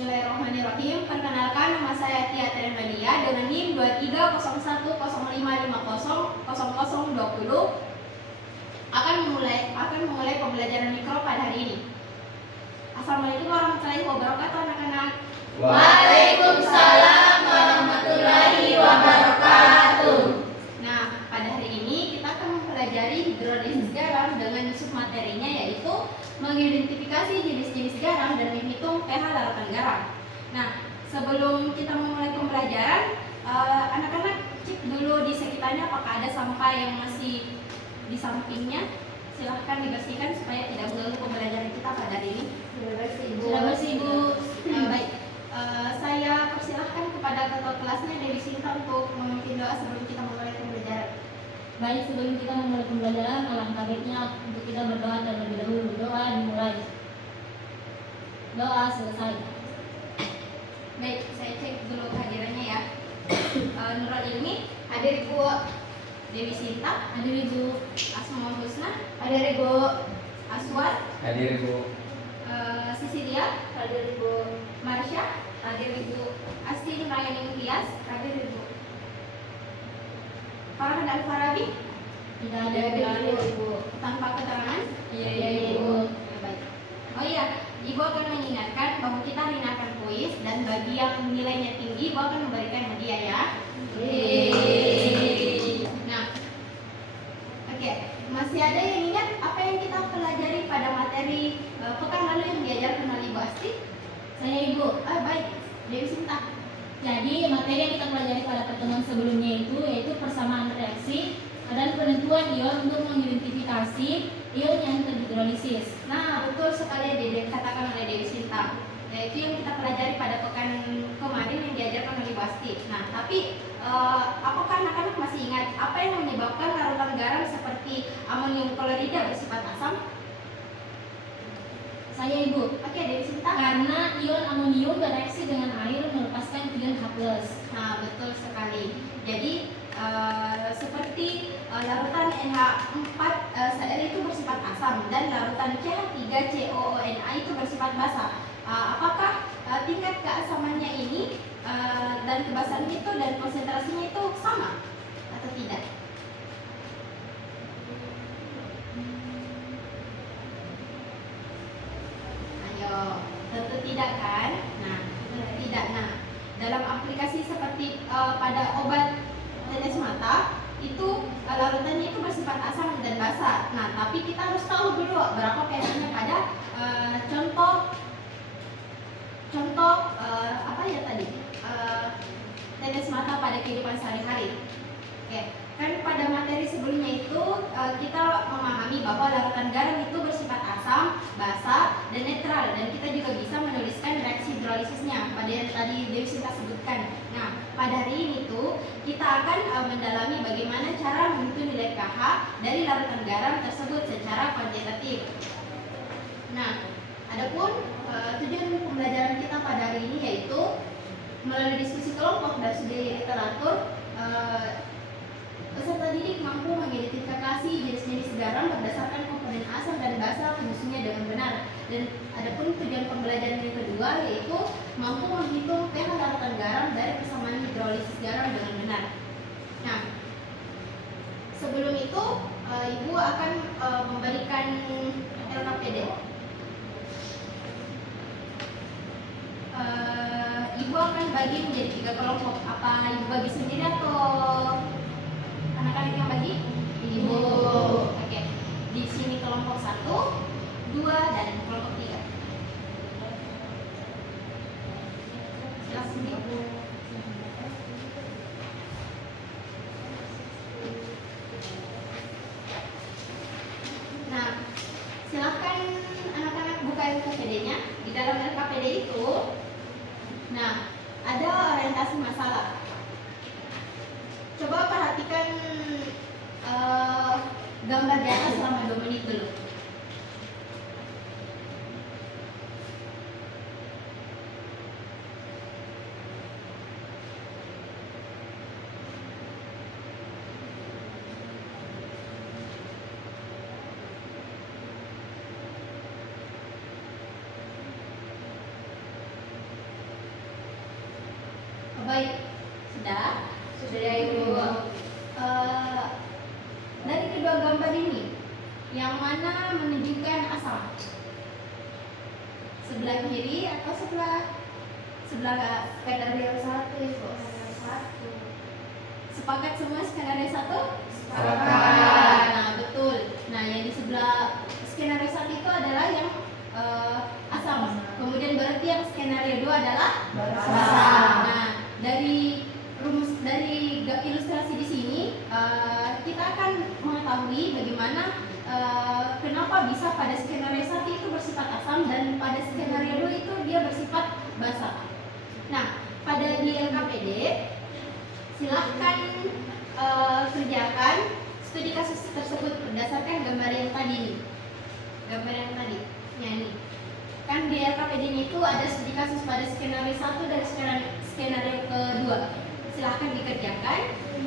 Bismillahirrahmanirrahim. Perkenalkan, nama saya Tia Terenalia dengan NIM 230105500020 akan memulai pembelajaran mikro pada hari ini. Assalamualaikum warahmatullahi wabarakatuh, anak-anak. Waalaikumsalam warahmatullahi wabarakatuh. Nah, pada hari ini kita akan mempelajari hidrolisis garam dengan submaterinya yaitu mengidentifikasi jenis-jenis garam dan menghitung pH larutan garam. Nah, sebelum kita memulai pembelajaran, anak-anak cek dulu di sekitarnya apakah ada sampah yang masih di sampingnya. Silahkan dibersihkan supaya tidak mengganggu pembelajaran kita pada hari ini. Sudah bersih, Bu. Baik. Saya persilahkan kepada ketua kelasnya Dewi Sinta untuk memimpin doa sebelum kita memulai pembelajaran. Baik, sebelum kita memulai pembelajaran, alangkah baiknya untuk kita berdoa terlebih dahulu. Doa dimulai. Doa selesai. Baik, saya cek dulu kehadirannya ya. Nurul Ilmi, hadir Ibu. Dewi Sinta, Hadir Ibu. Asmaul Husna, hadir Ibu. Aswar, Hadir Ibu. Sisilia, hadir Ibu. Marsha, hadir Ibu. Asti Nurayani Ilyas, hadir Ibu. Farhan Al-Farabi, Tidak ada Ibu. tanpa keterangan. Iya, Ibu. Ya, baik. Oh iya, Ibu akan mengingatkan bahwa kita hari ini akan kuis dan bagi yang nilainya tinggi, Ibu akan memberikan hadiah ya. Nah, oke, masih ada yang ingat apa yang kita pelajari pada materi pekan lalu yang diajarkan oleh Ibu Asti? Saya Ibu. Baik, Dewi Sinta. Jadi materi yang kita pelajari pada pertemuan sebelumnya itu yaitu persamaan reaksi dan penentuan ion untuk mengidentifikasi ion yang terhidrolisis. Nah, betul sekali yang dikatakan oleh Dewi Sinta. Yaitu yang kita pelajari pada pekan kemarin yang diajarkan oleh Ibu Asti. Nah, tapi apakah anak-anak masih ingat apa yang menyebabkan larutan garam seperti amonium klorida bersifat asam? Saya Ibu. Oke, Dewi Sinta. Karena ion amonium bereaksi dengan air melepaskan ion H+. Nah, betul sekali. Jadi seperti larutan NH4 Cl itu bersifat asam dan larutan CH3COONa itu bersifat basa. Apakah tingkat keasamannya ini dan kebasahannya itu dan konsentrasinya itu sama atau tidak? Ayo, tentu tidak kan? Nah, tentu tidak. Nah, dalam aplikasi seperti pada obat tetes mata itu larutannya itu bersifat asam dan basa. Nah, tapi kita harus tahu dulu berapa pH-nya pada contoh apa ya tadi tetes mata pada kehidupan sehari-hari. Oke, kan pada materi sebelumnya itu kita memahami bahwa larutan garam itu bersifat asam, basa, dan netral, dan kita juga bisa menuliskan reaksi hidrolisisnya pada yang tadi Dewi Sinta sebutkan. Nah, pada hari ini tuh kita akan mendalami bagaimana cara menghitung nilai pH dari larutan garam tersebut secara kuantitatif. Nah, adapun tujuan pembelajaran kita pada hari ini yaitu melalui diskusi kelompok dan studi literatur, peserta didik mampu mengidentifikasi jenis-jenis garam berdasarkan komponen asam dan basa fungsinya dengan benar. Dan adapun tujuan pembelajaran yang kedua yaitu mampu menghitung pH larutan garam dari persamaan hidrolisis garam dengan benar. Nah, sebelum itu Ibu akan memberikan LKPD. Ibu akan bagi menjadi 3 kelompok. Apa Ibu bagi sendiri atau anak-anak yang bagi? Ibu. Oke. Di sini kelompok 1, 2, dan kelompok 3. Silakan Ibu. Nah, silakan anak-anak buka LKPD-nya. Di dalam LKPD itu, nah, ada orientasi masalah. Coba perhatikan gambar di atas selama 2 menit dulu. Baik, sudah? Sudah, Ibu. Dari kedua gambar ini, yang mana menunjukkan asam? Sebelah kiri atau sebelah skenario 1, Ibu? Sepakat semua skenario 1? Sepakat. Nah, betul. Nah, yang di sebelah skenario 1 itu adalah yang asam. Kemudian berarti yang skenario 2 adalah Basam. Nah, dari ilustrasi di sini kita akan mengetahui bagaimana kenapa bisa pada skenario 1 itu bersifat asam dan pada skenario 2 itu dia bersifat basa. Nah, pada di LKPD silahkan kerjakan studi kasus tersebut berdasarkan gambar yang tadi nih. Gambar yang tadi, ya nih. Kan di LKPD-nya itu ada studi kasus pada skenario 1 dan skenario kedua. Silahkan dikerjakan.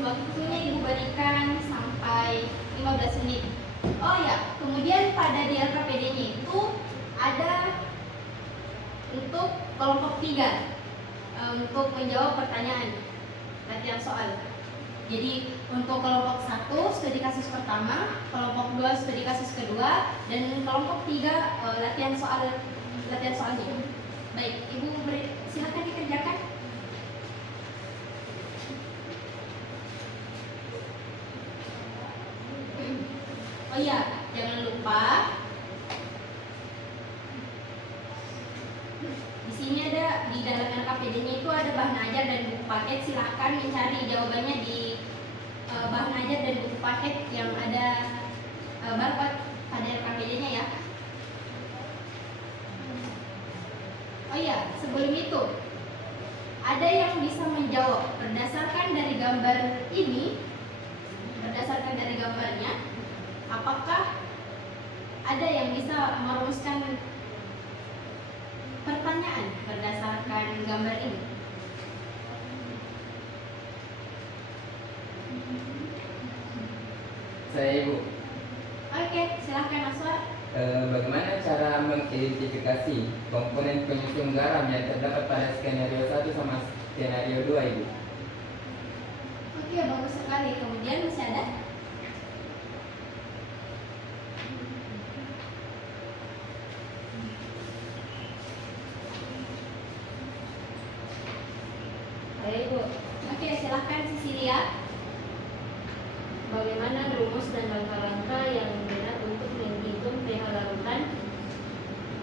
Waktunya Ibu berikan sampai 15 menit. Oh ya, kemudian pada di LKPD-nya itu ada untuk kelompok 3 untuk menjawab pertanyaan latihan soal. Jadi untuk kelompok 1 studi kasus pertama, kelompok 2 studi kasus kedua, dan kelompok 3 latihan soalnya. Baik, Ibu silakan dikerjakan. Oh iya, jangan lupa di sini ada di dalam LKPD-nya itu ada bahan ajar dan buku paket. Silahkan mencari jawabannya di bahan ajar dan buku paket yang ada barcode pada LKPD-nya ya. Oh iya, sebelum itu ada yang bisa menjawab berdasarkan dari gambar ini, berdasarkan dari gambarnya, apakah ada yang bisa merumuskan pertanyaan berdasarkan gambar ini? Saya, Ibu. Oke, silahkan Aswar. Bagaimana cara mengidentifikasi komponen penyusun garam yang terdapat pada skenario 1 sama skenario 2, Ibu? Oke, bagus sekali. Kemudian masih ada? Ayo, Ibu. Oke, silahkan Cecilia. Bagaimana rumus dan langkah-langkah yang benar untuk menghitung pH larutan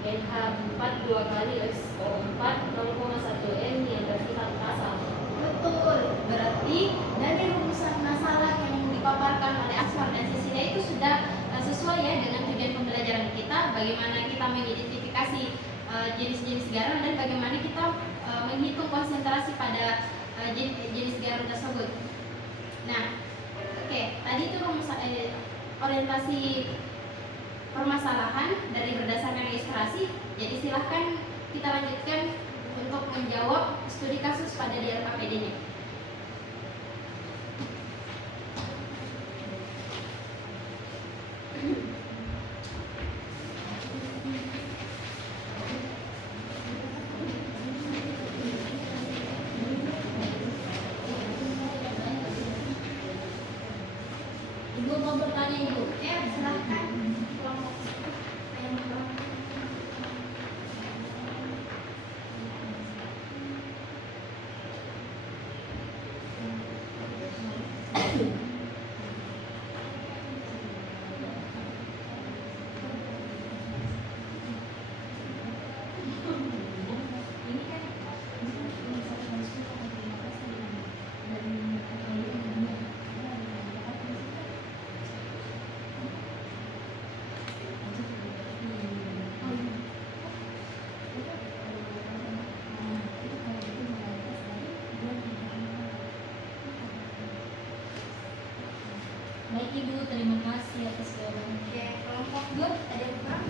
NH4 2 kali SO4 0,1 M yang bersifat asam? Betul. Berarti dari rumusan masalah yang dipaparkan oleh Aswar dan Cecilia itu sudah sesuai ya dengan tujuan pembelajaran kita, bagaimana kita mengidentifikasi jenis-jenis garam dan bagaimana kita menghitung konsentrasi pada jenis garam tersebut. Nah, oke, tadi itu rumusan orientasi permasalahan dari berdasarkan ilustrasi. Jadi silahkan kita lanjutkan untuk menjawab studi kasus pada di LKPD-nya. Ibu mau bertanya, Ibu? Ya, silahkan. Kelompok yang berapa? Ini kan Baik, Ibu, terima kasih atas jawabannya. oke, kelompok 2 ada yang kurang?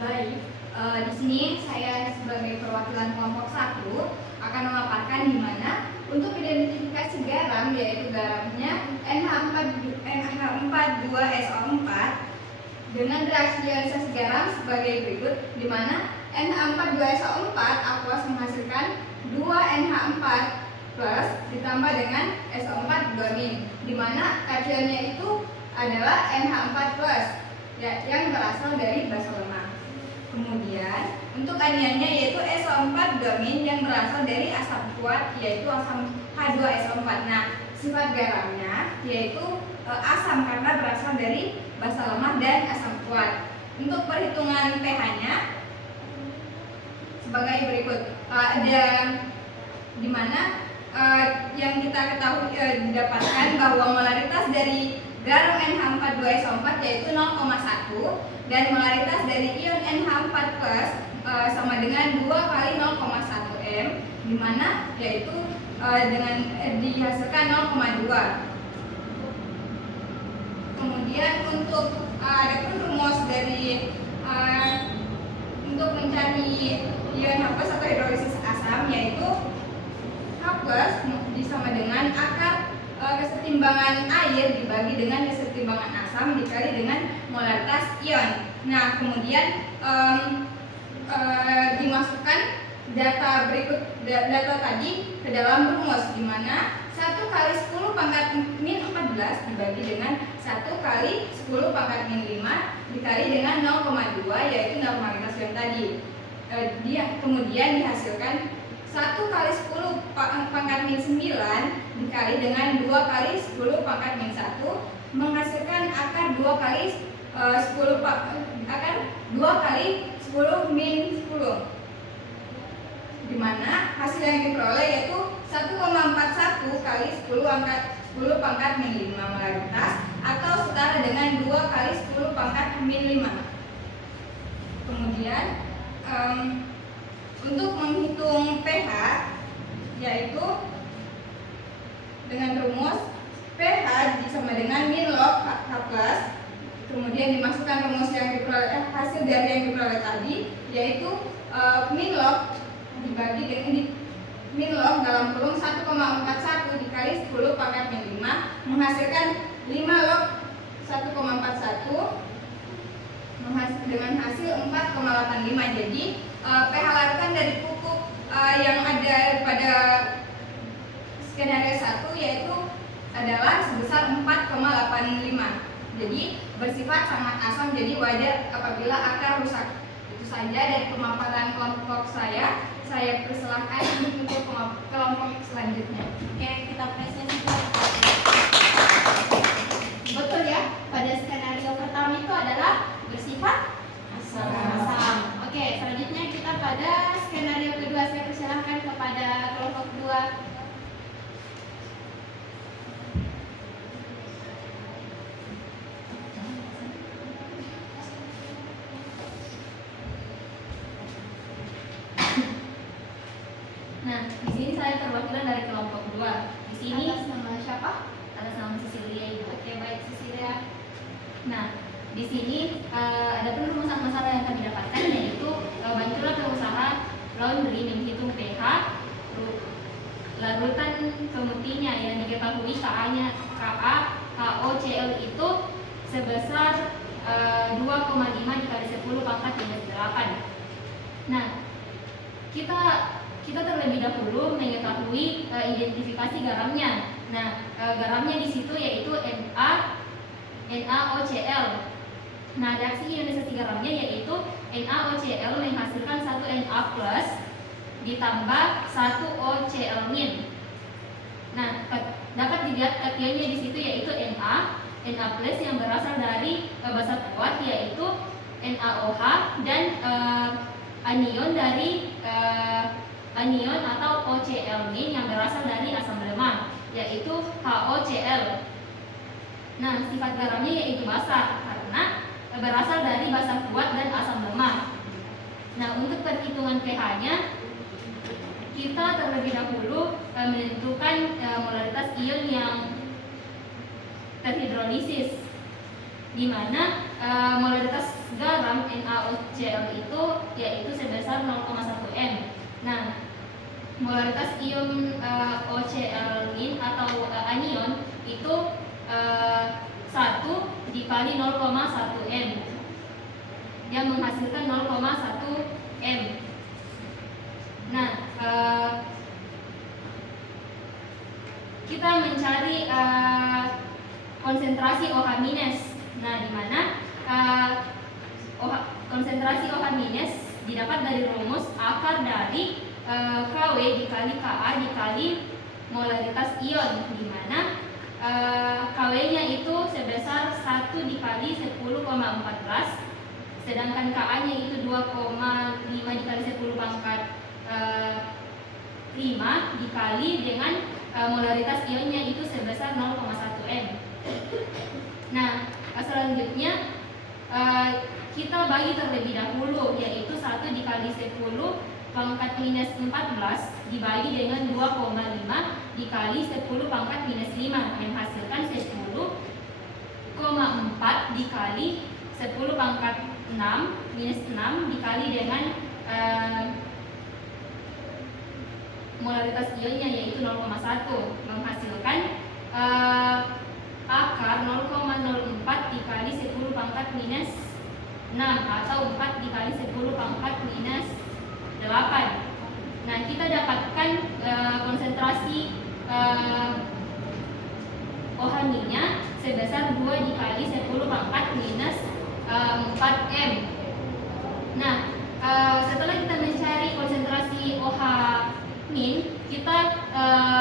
Baik, di sini saya sebagai perwakilan kelompok 1 akan memaparkan di mana untuk identifikasi garam, yaitu garamnya NH42SO4 dengan reaksi ionisasi garam sebagai berikut, di mana NH42SO4 aqueous menghasilkan 2 NH4 plus ditambah dengan SO4 2-, di mana kationnya itu adalah NH4 plus yang berasal dari basa lemah. Kemudian untuk aniannya yaitu SO4 2- yang berasal dari asam kuat, yaitu asam H2SO4. Nah, sifat garamnya yaitu asam karena berasal dari basa lemah dan asam kuat. Untuk perhitungan pH-nya sebagai berikut, ada di mana yang kita ketahui didapatkan bahwa molaritas dari garam NH42SO4 yaitu 0,1 dan molaritas dari ion NH4 plus sama dengan 2 kali 0,1 m, di mana yaitu dengan dihasilkan 0,2. Kemudian untuk ada pun rumus dari untuk mencari ion H+ atau hidrolisis asam, yaitu H+ disama dengan akar kesetimbangan air dibagi dengan kesetimbangan asam dikali dengan molaritas ion. Nah, kemudian dimasukkan data berikut data tadi ke dalam rumus, di mana 1 kali 10 pangkat min 14 dibagi dengan 1 kali 10 pangkat min 5 dikali dengan 0,2, yaitu normalitas ion tadi. Kemudian dihasilkan 1 kali 10 pangkat min 9 dikali dengan 2 kali 10 pangkat min 1 menghasilkan akar 2 kali 10 akar 2 kali 10 min 10, di mana hasil yang diperoleh yaitu 1,41 kali 10 pangkat min 5 molaritas atau setara dengan 2 kali 10 pangkat min 5. Kemudian untuk menghitung pH yaitu dengan rumus pH sama dengan min log H+, kemudian dimasukkan rumus yang diperoleh, hasil dari yang diperoleh tadi yaitu min log dibagi dengan min log dalam kurung 1,41 dikali 10 pangkat min 5 menghasilkan 5 log 1,41 dengan hasil 4,85. Jadi pH larutan dari pupuk yang ada pada skenario 1 yaitu adalah sebesar 4,85. Jadi bersifat sangat asam, jadi wajar apabila akar rusak. Itu saja dari pemaparan kelompok saya persilahkan untuk kelompok selanjutnya. Oke, kita apresiasi. Betul ya, pada skenario pertama itu adalah bersifat asam. Oke, selanjutnya kita pada skenario kedua, saya persilahkan kepada kelompok 2. Nah, di sini saya perwakilan dari kelompok 2. Di sini Atas nama siapa? atas nama Cecilia, Ibu. Oke, baik Cecilia. Nah, di sini ada perumusan masalah yang kami dapatkan, yaitu bantulah pengusaha laundry menghitung pH larutan kemutinya yang diketahui KA HOCl itu sebesar 2,5 dikali 10 pangkat minus 8. Nah, kita terlebih dahulu mengetahui identifikasi garamnya. Nah, garamnya di situ yaitu NaOCl. Nah, reaksi ionisasi garamnya yaitu NaOCl menghasilkan 1 Na plus ditambah 1 OCl-. Nah, dapat dilihat kationnya di situ yaitu Na plus yang berasal dari basa kuat yaitu NaOH dan anion dari anion atau OCl yang berasal dari asam lemah yaitu HOCl. Nah, sifat garamnya yaitu basa karena berasal dari basa kuat dan asam lemah. Nah, untuk perhitungan pH-nya kita terlebih dahulu menentukan molaritas ion yang terhidrolisis, di mana molaritas garam NaOCl itu yaitu sebesar 0,1 m. Nah, molaritas ion OCl atau anion itu 1 dikali 0,1 m yang menghasilkan 0,1 m. Nah, kita mencari konsentrasi OH-. Nah, di mana konsentrasi OH- didapat dari rumus akar dari Kw dikali Ka dikali molaritas ion, di mana Kw-nya itu sebesar 1 dikali 10,14, sedangkan Ka-nya itu 2,5 dikali 10 pangkat 5 dikali dengan molaritas ionnya itu sebesar 0,1 m. Nah, selanjutnya kita bagi terlebih dahulu, yaitu 1 dikali 10 pangkat minus 14 dibagi dengan 2,5 dikali 10 pangkat minus 5, menghasilkan 10,4 dikali 10 pangkat 6 minus 6 dikali dengan molaritas ionnya yaitu 0,1, menghasilkan akar 0,04 dikali 10 pangkat minus 6 atau 4 dikali 10 pangkat minus 8. Nah, kita dapatkan konsentrasi OH-nya sebesar 2 dikali 10 pangkat minus 4 m. Nah, setelah kita mencari konsentrasi OH-, kita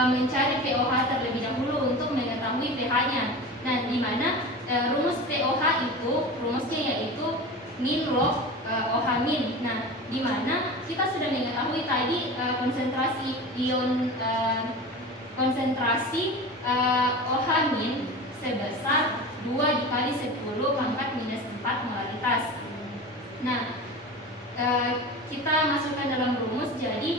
mencari pOH terlebih dahulu untuk mengetahui pH-nya. Nah, di mana rumus pOH itu rumusnya yaitu min log OH-. Nah, di mana kita sudah mengetahui tadi konsentrasi ion konsentrasi OH- sebesar 2 dikali 10 pangkat minus 4 molaritas. Nah, kita masukkan dalam rumus, jadi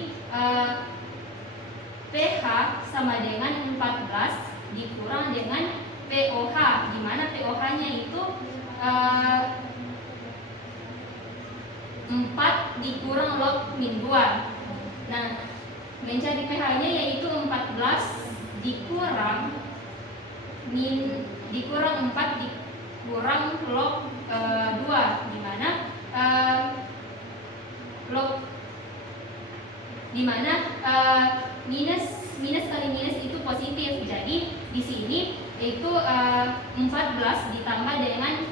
pH sama dengan 14 dikurang dengan pOH, di mana pOH-nya itu 4 dikurang log min 2. Nah, mencari pH-nya yaitu 14 dikurang 4 dikurang log 2, di mana minus kali minus itu positif. Jadi di sini itu 14 ditambah dengan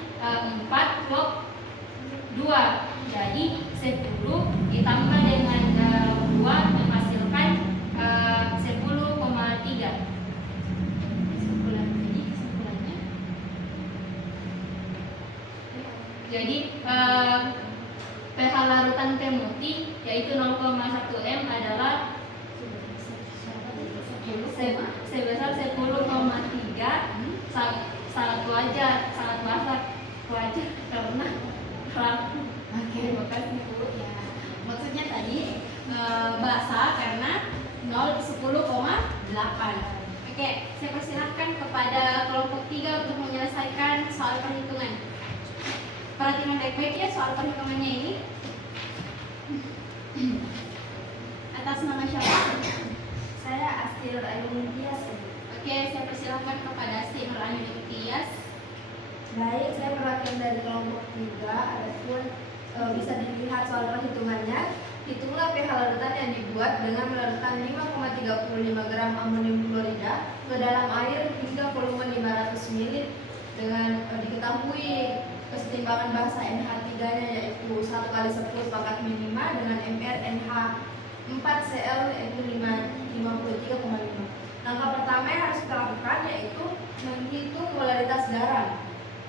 4 log 2. Jadi 10 ditambah dengan 2 menghasilkan 10,3. Jadi pH larutan teh putih yaitu 0,1 m adalah sebesar 10,3. Sangat wajar karena Oke, terima kasih Bu. Ya, maksudnya tadi basah karena 10,8. Oke, saya persilahkan kepada kelompok 3 untuk menyelesaikan soal perhitungan. Perhatikan baik-baik ya soal perhitungannya ini. Atas nama siapa? Saya Astir Ayun Tias. Oke, saya persilahkan kepada Astir Ayun Tias. Baik, saya perhatikan dari kelompok 3, adapun bisa dilihat soal perhitungannya. Hitunglah pH larutan yang dibuat dengan melarutan 5,35 gram amonium klorida ke dalam air hingga volume 500 ml dengan diketahui kesetimbangan bahasa NH3-nya yaitu 1 kali 10 pangkat min 5 dengan MR NH4Cl yaitu 53,5. Langkah pertama yang harus kita lakukan yaitu menghitung molaritas garam.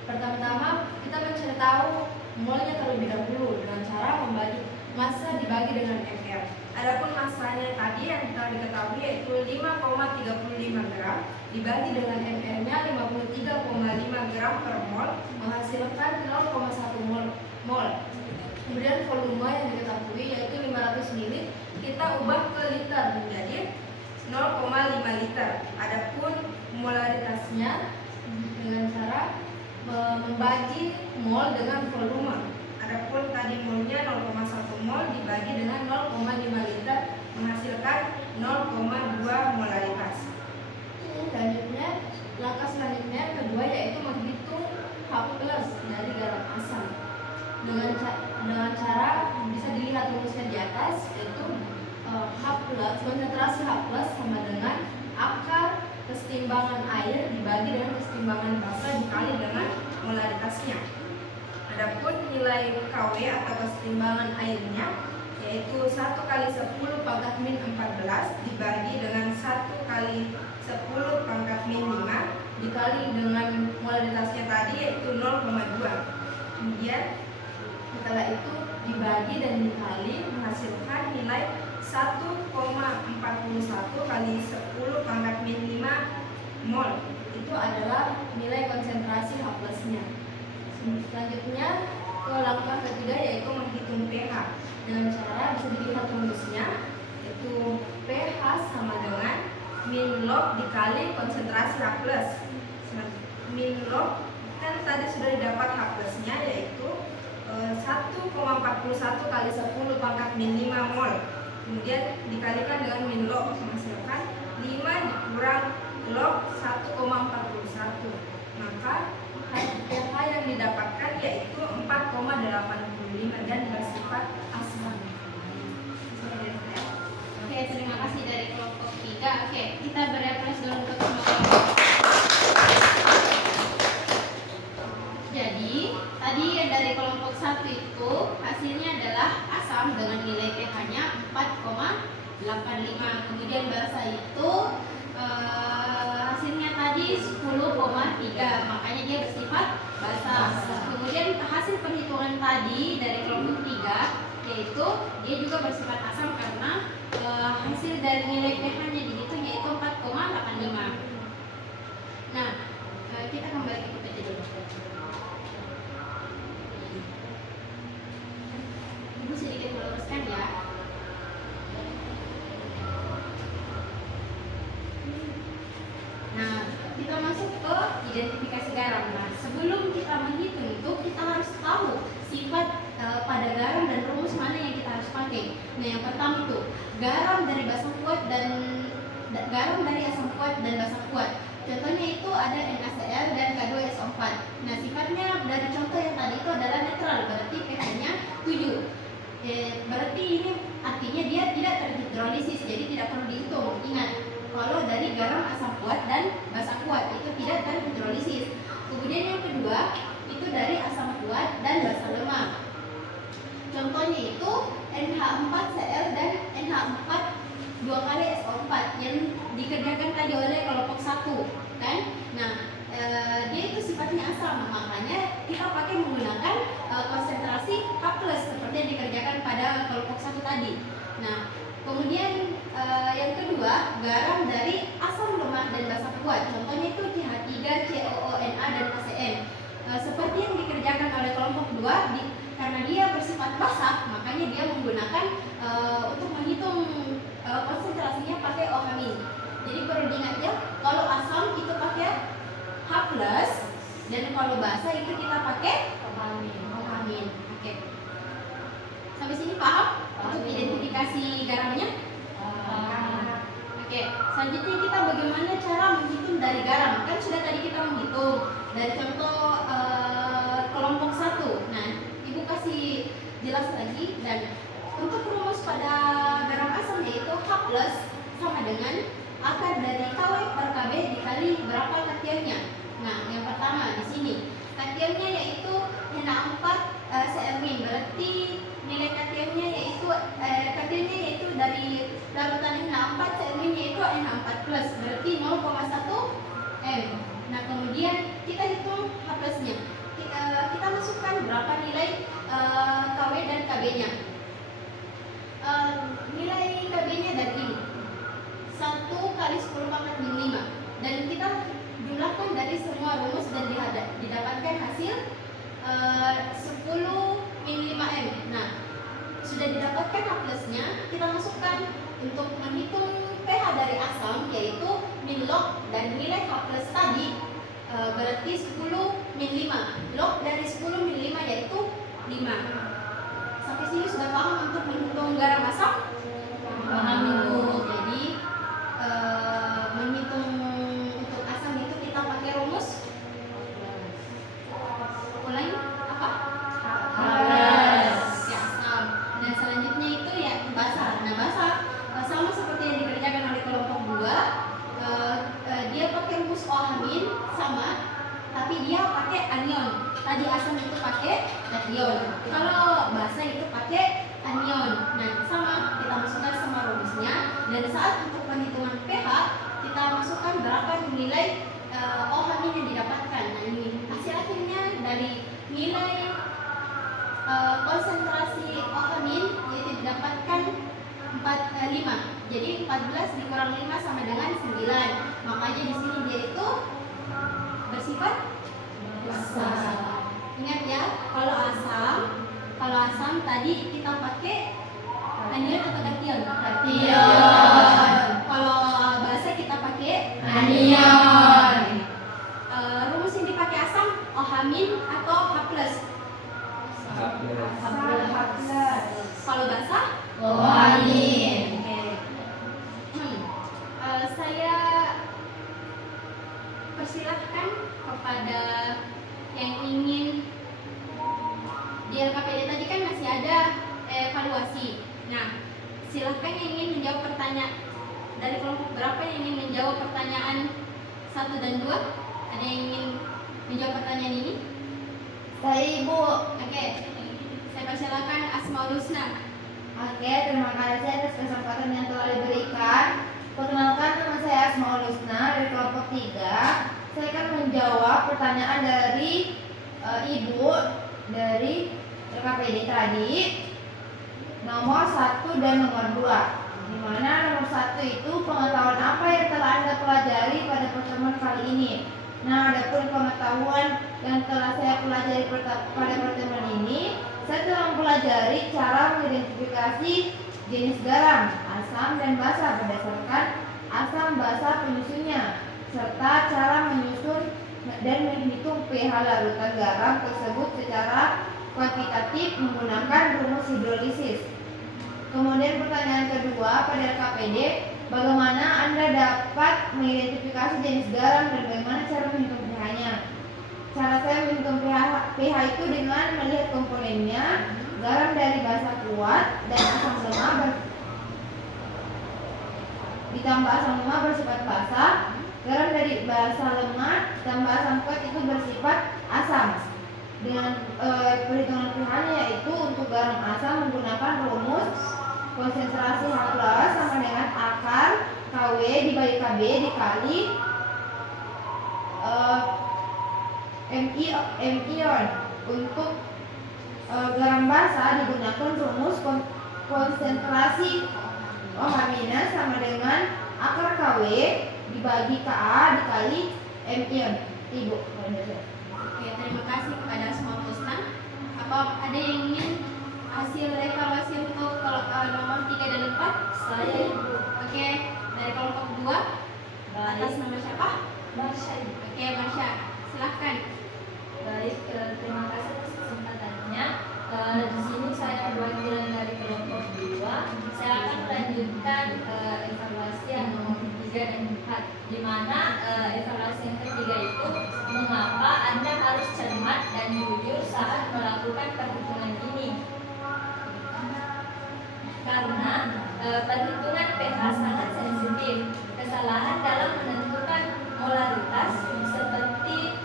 Pertama-tama kita mencari tahu molnya terlebih dahulu dengan cara membagi massa dibagi dengan MR. Adapun massanya tadi yang telah diketahui yaitu 5,35 gram dibagi dengan MR-nya 53,5 gram per mol menghasilkan 0,1 mol. Kemudian volume yang diketahui yaitu 500 ml kita ubah ke liter menjadi 0,5 liter. Adapun molaritasnya dengan cara membagi mol dengan volume. Adapun tadi molnya 0,1 mol dibagi dengan 0,5 liter menghasilkan 0,2 molaritas. Selanjutnya, langkah selanjutnya kedua yaitu menghitung H+ dari garam asam. Dengan cara bisa dilihat rumusnya di atas, yaitu konsentrasi H+ sama dengan akar kesetimbangan air dibagi dengan kesetimbangan basa dikali dengan molaritasnya. Adapun nilai Kw atau kesetimbangan airnya yaitu 1 kali 10 pangkat min 14 dibagi dengan 1 kali 10 pangkat min 5 dikali dengan molaritasnya tadi yaitu 0,2. Kemudian setelah itu dibagi dan dikali menghasilkan nilai 1,41 kali 10 pangkat min 5 mol. Itu adalah nilai konsentrasi H+-nya. Selanjutnya ke langkah ketiga yaitu menghitung pH. Dengan cara bisa dilihat rumusnya yaitu pH sama dengan min log dikali konsentrasi H+. Min log kan tadi sudah didapat H+-nya yaitu 1,41 kali 10 pangkat min 5 mol. Kemudian dikalikan dengan min log menghasilkan 5 dikurang log 1,41. Maka pH yang didapatkan yaitu 4,85 dan bersifat asam. Oke, terima kasih dari kelompok 3. Oke, kita berefresh dulu untuk semua kelompok. Jadi, tadi dari kelompok 1 itu hasilnya adalah asam dengan nilai pH-nya 4,85. Kemudian basa itu hasilnya tadi 10,3, makanya dia bersifat basa. Kemudian hasil perhitungan tadi dari kelompok 3 yaitu dia juga bersifat asam karena hasil dari nilai pH-nya dihitung yaitu 4,85. Nah, kita kembali ke PT dulu. Ibu sedikit meluruskan ya. Nah, kita masuk ke identifikasi garam. Nah, sebelum kita menghitung itu kita harus tahu sifat pada garam dan rumus mana yang kita harus pakai. Nah, yang pertama itu garam dari basa kuat dan garam dari asam kuat dan basa kuat. Contohnya itu ada NaCl dan K2SO4. Nah, sifatnya dari contoh yang tadi itu adalah netral, berarti pH-nya 7. Berarti ini artinya dia tidak terhidrolisis, jadi tidak perlu dihitung. Ingat, kalau dari garam asam kuat dan basa kuat itu tidak terhidrolisis. Kemudian yang kedua itu dari asam kuat dan basa lemah. Contohnya itu NH4Cl dan NH4 2 kali SO4 yang dikerjakan tadi oleh kelompok 1 kan. Nah, dia itu sifatnya asam, makanya kita pakai menggunakan konsentrasi H+ seperti yang dikerjakan pada kelompok 1 tadi. Nah, kemudian yang kedua garam dari asam lemah dan basa kuat. Contohnya itu CH3, COONA dan KCN. Seperti yang dikerjakan oleh kelompok 2 karena dia bersifat basa, makanya dia menggunakan untuk menghitung konsentrasinya pakai OH-. Jadi perlu diingat ya, kalau asam itu pakai H+, dan kalau basa itu kita pakai OH-. Oke. Sampai sini paham? Untuk identifikasi garamnya? Oke, selanjutnya kita bagaimana cara menghitung dari garam. Kan sudah tadi kita menghitung dari contoh kelompok 1. Nah, Ibu kasih jelas lagi. Dan untuk rumus pada garam asam yaitu H+ sama dengan akar dari Kw per Kb dikali berapa kationnya. Nah, yang pertama di sini kationnya yaitu Na4Cl-, berarti nilai kationnya yaitu dari larutan Na4Cl- yaitu Na4+, berarti 0,1 m. Nah, kemudian kita hitung H+-nya. Kita masukkan berapa nilai Kw dan Kb-nya. Nilai Kb-nya dari ini 1 kali 10 pangkat min 5, dan kita jumlahkan dari semua rumus dan didapatkan hasil 10 min 5m. Nah, sudah didapatkan H+-nya, kita masukkan untuk menghitung pH dari asam yaitu min log dan nilai H+ tadi berarti 10 min 5. Log dari 10 min 5 yaitu 5. Sampai sini sudah paham untuk menghitung garam asam? Paham, Ibu. Jadi menghitung untuk asam itu kita pakai rumus. Ulangi apa? Halas. Ya, asam. Dan selanjutnya itu ya basa. Nah, basa sama seperti yang dikerjakan oleh kelompok 2. Dia pakai rumus OH- sama, tapi dia pakai anion. Tadi asam itu pakai anion. Kalau basa itu pakai anion. Nah, sama kita masukkan sama rumusnya. Dan saat untuk perhitungan pH kita masukkan berapa nilai OH- yang didapatkan. Nah, ini hasil akhirnya dari nilai konsentrasi OH- yaitu didapatkan 5. Jadi 14 dikurang 5 sama dengan 9. Makanya di sini dia itu bersifat basa. Ingat ya, kalau asam tadi kita pakai anion atau kation? Kation. Kalau basa kita pakai Anion. Rumus yang dipakai asam OH- atau H+. Kalau basa OH-. Oke. Saya persilahkan kepada yang ingin di LKPD tadi kan masih ada evaluasi. Nah, silahkan yang ingin menjawab pertanyaan dari kelompok berapa yang ingin menjawab pertanyaan 1 dan 2? Ada yang ingin menjawab pertanyaan ini? Saya Ibu. Oke. Saya persilakan Asmaul Husna. Oke, terima kasih atas kesempatan yang telah diberikan. Perkenalkan, nama saya Asmaul Husna dari kelompok 3. Saya akan menjawab pertanyaan dari Ibu dari LKPD tadi, nomor 1 dan nomor 2. Di mana nomor 1 itu pengetahuan apa yang telah Anda pelajari pada pertemuan kali ini. Nah, adapun pengetahuan yang telah saya pelajari pada pertemuan ini, saya telah mempelajari cara mengidentifikasi jenis garam, asam, dan basa berdasarkan asam basa penyusunnya, serta cara menyusun dan menghitung pH larutan garam tersebut secara kuantitatif menggunakan rumus hidrolisis. Kemudian pertanyaan kedua pada LKPD, bagaimana Anda dapat mengidentifikasi jenis garam dan bagaimana cara menghitung pH-nya? Cara saya menghitung pH itu dengan melihat komponennya. Garam dari basa kuat dan asam lemah ditambah asam lemah bersifat basa. Garam dari basa lemah ditambah asam kuat itu bersifat asam. Dengan perhitungan pH-nya yaitu untuk garam asam menggunakan rumus konsentrasi H+ sama dengan akar KW dibagi KB dikali M-ion. Untuk garam basa digunakan rumus konsentrasi OH- sama dengan akar KW dibagi KA dikali M-ion. Ibu. Oke, terima kasih kepada Asmaul Husna. Apa ada yang ingin hasil evaluasi untuk nomor 3 dan 4? Saya Ibu. Oke, dari kelompok 2 atas nama siapa? Marsha. Oke, Marsha, silahkan. Baik, terima kasih atas kesempatannya. Di sini saya perwakilan dari kelompok 2. Saya akan melanjutkan evaluasi yang nomor 3 dan 4, di mana evaluasi yang ketiga itu mengapa Anda harus cermat dan jujur saat melakukan perhitungan ini. Karena perhitungan pH sangat sensitif. Kesalahan dalam menentukan molaritas seperti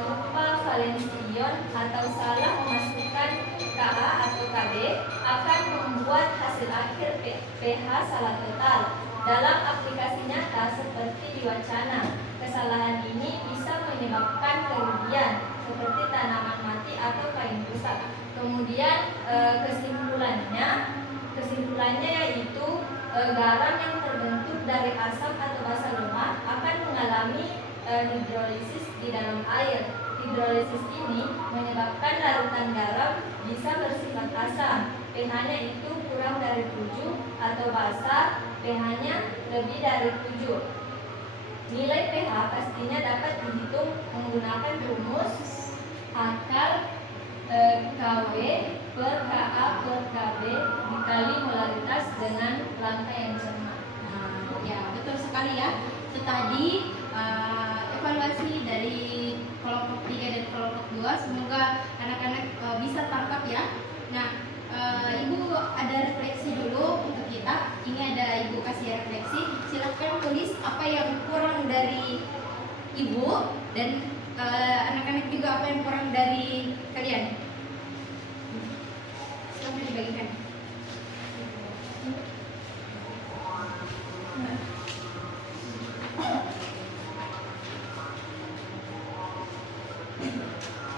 lupa valensi ion atau salah memasukkan Ka atau Kb akan membuat hasil akhir pH salah total. Dalam aplikasi nyata seperti di wacana, kesalahan ini bisa menyebabkan kerugian seperti tanaman mati atau kain rusak. Kemudian kesimpulannya yaitu garam yang terbentuk dari asam atau basa lemah akan mengalami hidrolisis di dalam air. Hidrolisis ini menyebabkan larutan garam bisa bersifat asam, pH-nya itu kurang dari 7, atau basa, pH-nya lebih dari 7. Nilai pH pastinya dapat dihitung menggunakan rumus akar KW per KA per KB dikali molaritas dengan langkah yang sama. Nah, ya betul sekali ya. Itu tadi evaluasi dari kelompok 3 dan kelompok 2. Semoga anak-anak bisa tangkap ya. Nah, Ibu ada refleksi dulu untuk kita. Ini ada Ibu kasih refleksi. Silakan tulis apa yang kurang dari Ibu dan anak-anak juga apa yang kurang dari kalian. Silakan dibagikan.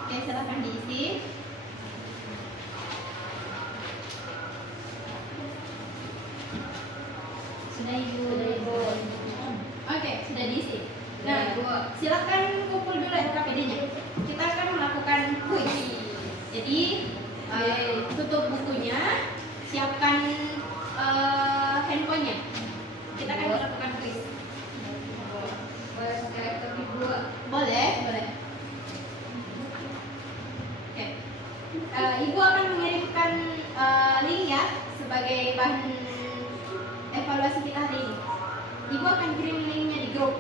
Oke, silakan diisi. Sudah Ibu. Oke, sudah diisi. Nah, silakan kumpul dulu LKPD-nya. Kita akan melakukan kuis. Jadi tutup bukunya, siapkan handphonenya. Kita akan melakukan kuis. Boleh pakai laptop Ibu. Boleh, boleh. Oke. Ibu akan mengirimkan link ya sebagai bahan evaluasi kita hari ini. Ibu akan kirim linknya di grup.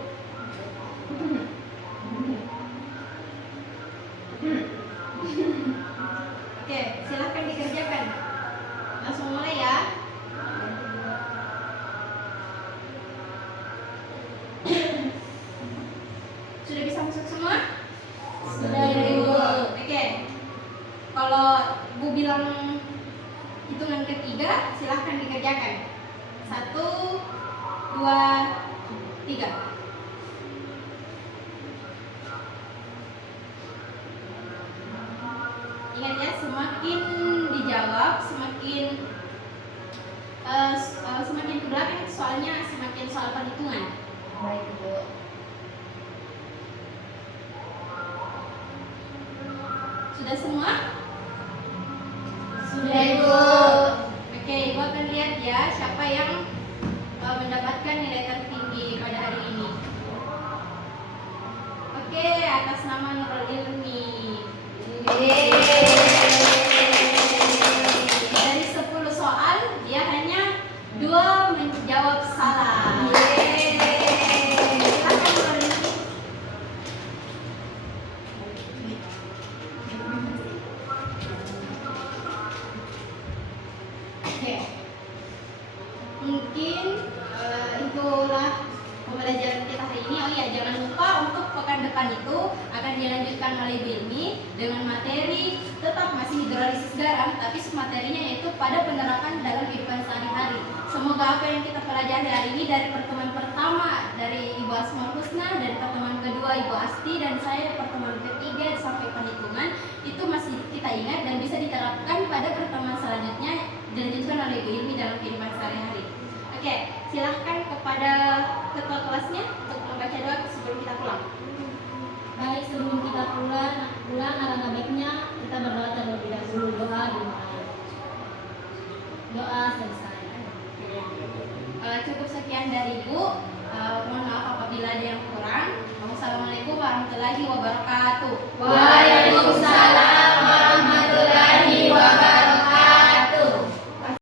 Oke, silahkan dikerjakan. Langsung mulai ya. Sudah bisa masuk semua? Sudah, Ibu. Oke. Kalau Bu bilang hitungan ketiga, silahkan dikerjakan. 1, 2, 3. Ingat ya, semakin dijawab, semakin ke belakang soalnya semakin soal perhitungan. Baik, Ibu. Sudah semua? Sudah, Ibu. Oke, Ibu akan lihat ya siapa yang mendapatkan nilai tertinggi pada hari ini. Oke, atas nama Nurul Ilmi. Dari 10 soal, dia hanya 2 menjawab salah. Silakan Nurul Ilmi. Oke. Mungkin itulah pembelajaran kita hari ini. Oh iya, jangan lupa untuk pekan depan itu akan dilanjutkan oleh Ibu Ilmi dengan materi tetap masih hidrolisis garam, tapi materinya yaitu pada penerapan dalam kehidupan sehari-hari. Semoga apa yang kita pelajari hari ini dari pertemuan pertama dari Ibu Asmaul Husna, dari pertemuan kedua Ibu Asti dan saya pertemuan ketiga sampai perhitungan itu masih kita ingat dan bisa diterapkan pada pertemuan selanjutnya dilanjutkan oleh Ibu Ilmi dalam kehidupan sehari-hari. Oke, silahkan kepada ketua kelasnya untuk membaca doa sebelum kita pulang. Baik, sebelum kita pulang alangkah baiknya kita berdoa terlebih dahulu. Doa dimulai. Doa selesai. Cukup sekian dari Ibu. Mohon maaf apabila ada yang kurang. Wassalamualaikum warahmatullahi wabarakatuh. Waalaikumsalam.